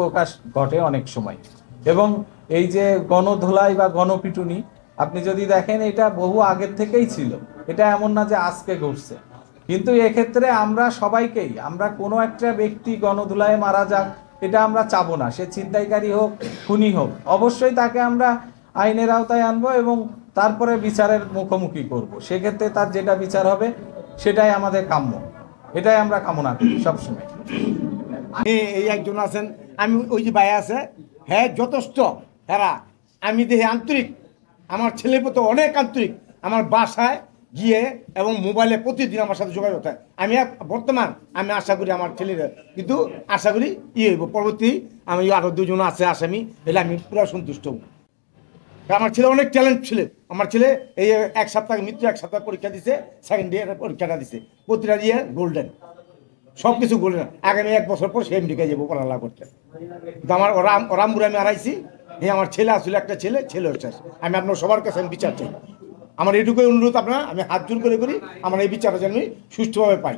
প্রকাশ ঘটে অনেক সময় এবং এই যে গণধোলাই বা গণপিটুনি আপনি যদি দেখেন এটা বহু আগের থেকেই ছিল, এটা এমন না যে আজকে ঘটছে। কিন্তু এক্ষেত্রে আমরা সবাইকেই, আমরা কোনো একটা ব্যক্তি গণধোলায় মারা যাক এটা আমরা চাবো না, সে ছিনতাইকারী হোক খুনি হোক, অবশ্যই তাকে আমরা আইনের আওতায় আনবো এবং তারপরে বিচারের মুখোমুখি করব। সেক্ষেত্রে তার যেটা বিচার হবে সেটাই আমাদের কাম্য, এটাই আমরা কামনা করি সবসময়। এই একজন আছেন, আমি ওই যে ভাই আছে, হ্যাঁ যথেষ্ট হ্যাঁ, আমি দেখি আন্তরিক, আমার ছেলের প্রতি অনেক আন্তরিক, আমার বাসায় গিয়ে এবং মোবাইলে প্রতিদিন আমার সাথে যোগাযোগ হয়। আমি বর্তমান আমি আশা করি আমার ছেলেরা কিন্তু আশা করি হইব পরবর্তী, আমি আরও দুজন আছে আসামি, এলে আমি পুরো সন্তুষ্ট হব। আমার ছেলে অনেক ট্যালেন্ট ছিল, আমার ছেলে এই এক সপ্তাহ মৃত্যু, এক সপ্তাহ পরীক্ষা দিছে, সেকেন্ড ইয়ারের পরীক্ষাটা দিছে, প্রতিটা দিয়ে গোল্ডেন, সব কিছু গোল্ডেন। আগামী 1 বছর পর সে আমেরিকায় যাবো পড়ালেখা করতে। আমার রামপুরে আমি হারাইছি, আমার ছেলে আসলে একটা ছেলে হচ্ছে। আমি আপনার সবার কাছে আমি বিচার চাই, আমার এটুকুই অনুরোধ আপনার, আমি হাত জোর করে করি আমার এই বিচারটা যেন আমি সুষ্ঠুভাবে পাই।